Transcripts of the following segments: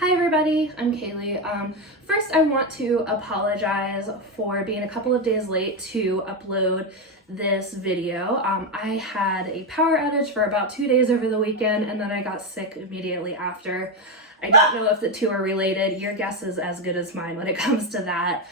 Hi everybody, I'm Kaylee. First I want to apologize for being a couple of days late to upload this video. I had a power outage for about 2 days over the weekend and then I got sick immediately after. I don't know if the two are related. Your guess is as good as mine when it comes to that.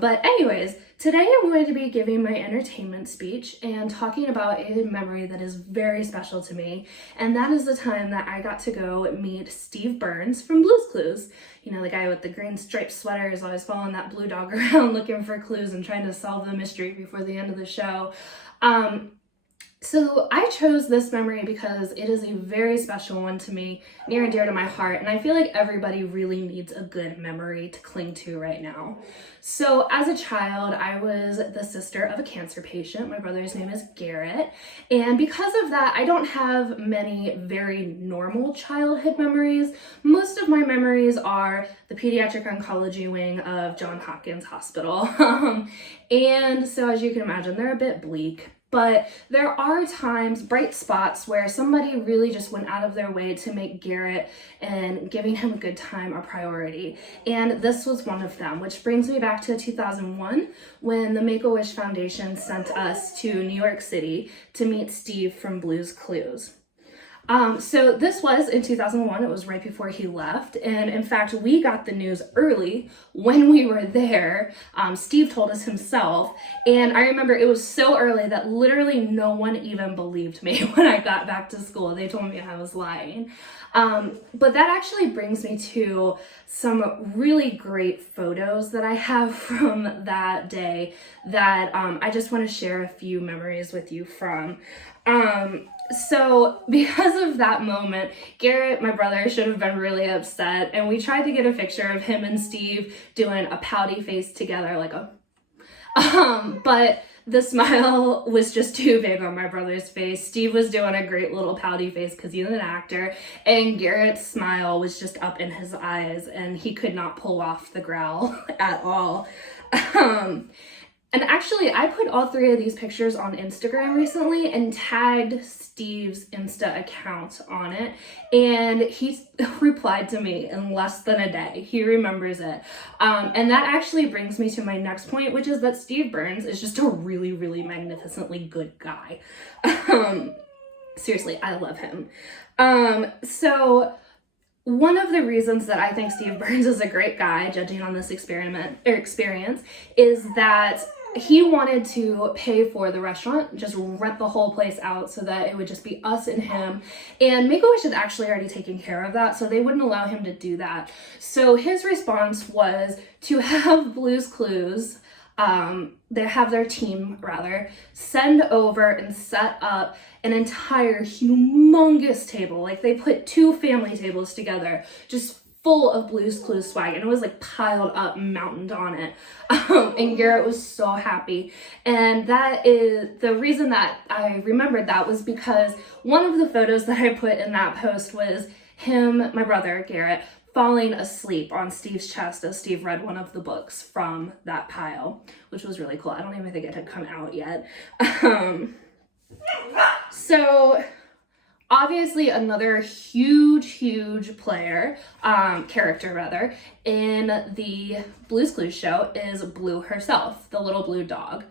But anyways, today I'm going to be giving my entertainment speech and talking about a memory that is very special to me. And that is the time that I got to go meet Steve Burns from Blue's Clues. You know, the guy with the green striped sweater is always following that blue dog around looking for clues and trying to solve the mystery before the end of the show. So I chose this memory because it is a very special one to me, near and dear to my heart, and I feel like everybody really needs a good memory to cling to right now. So as a child, I was the sister of a cancer patient. My brother's name is Garrett, and because of that, I don't have many very normal childhood memories. Most of my memories are the pediatric oncology wing of Johns Hopkins Hospital. And so as you can imagine, they're a bit bleak. But there are times, bright spots, where somebody really just went out of their way to make Garrett and giving him a good time a priority. And this was one of them, which brings me back to 2001 when the Make-A-Wish Foundation sent us to New York City to meet Steve from Blue's Clues. So this was in 2001, it was right before he left, and in fact we got the news early when we were there. Steve told us himself, and I remember it was so early that literally no one even believed me when I got back to school. They told me I was lying. But that actually brings me to some really great photos that I have from that day that I just want to share a few memories with you from. So because of that moment, Garrett, my brother, should have been really upset, and we tried to get a picture of him and Steve doing a pouty face together, like but the smile was just too big on my brother's face. Steve was doing a great little pouty face because he's an actor, and Garrett's smile was just up in his eyes, and he could not pull off the growl at all. And actually, I put all three of these pictures on Instagram recently and tagged Steve's Insta account on it, and he replied to me in less than a day. He remembers it. And that actually brings me to my next point, which is that Steve Burns is just a really, really magnificently good guy. Seriously, I love him. So one of the reasons that I think Steve Burns is a great guy, judging on this experience, is that he wanted to pay for the restaurant, just rent the whole place out so that it would just be us and him. And Make-A-Wish had actually already taken care of that, so they wouldn't allow him to do that. So his response was to have Blue's Clues, they have their team rather, send over and set up an entire humongous table. Like they put 2 family tables together, just full of Blue's Clues swag, and it was like piled up, mountained on it. And Garrett was so happy. And that is the reason that I remembered that, was because one of the photos that I put in that post was him, my brother Garrett, falling asleep on Steve's chest as Steve read one of the books from that pile, which was really cool. I don't even think it had come out yet. So obviously another huge character rather, in the Blue's Clues show is Blue herself, the little blue dog.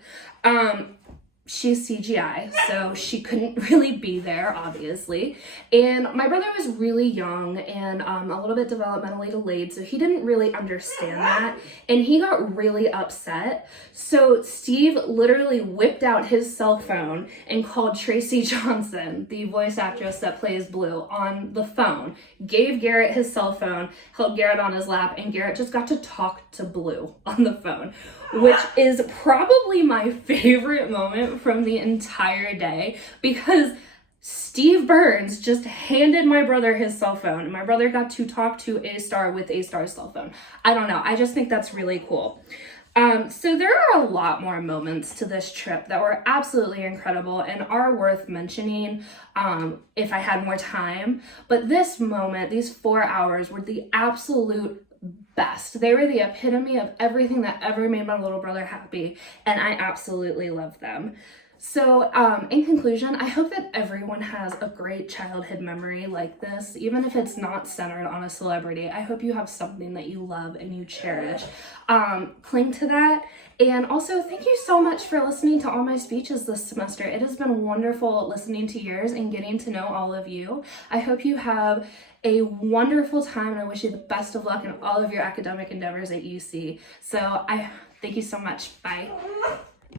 She's CGI, so she couldn't really be there, obviously. And my brother was really young and a little bit developmentally delayed, so he didn't really understand that, and he got really upset. So Steve literally whipped out his cell phone and called Tracy Johnson, the voice actress that plays Blue, on the phone, gave Garrett his cell phone, held Garrett on his lap, and Garrett just got to talk to Blue on the phone, which is probably my favorite moment from the entire day, because Steve Burns just handed my brother his cell phone, and my brother got to talk to A-Star with A-Star's cell phone. I don't know, I just think that's really cool. So there are a lot more moments to this trip that were absolutely incredible and are worth mentioning if I had more time. But this moment, these 4 hours, were the absolute best. They were the epitome of everything that ever made my little brother happy, and I absolutely love them. So in conclusion, I hope that everyone has a great childhood memory like this, even if it's not centered on a celebrity. I hope you have something that you love and you cherish. Cling to that. And also, thank you so much for listening to all my speeches this semester. It has been wonderful listening to yours and getting to know all of you. I hope you have a wonderful time, and I wish you the best of luck in all of your academic endeavors at UC. So I thank you so much. Bye.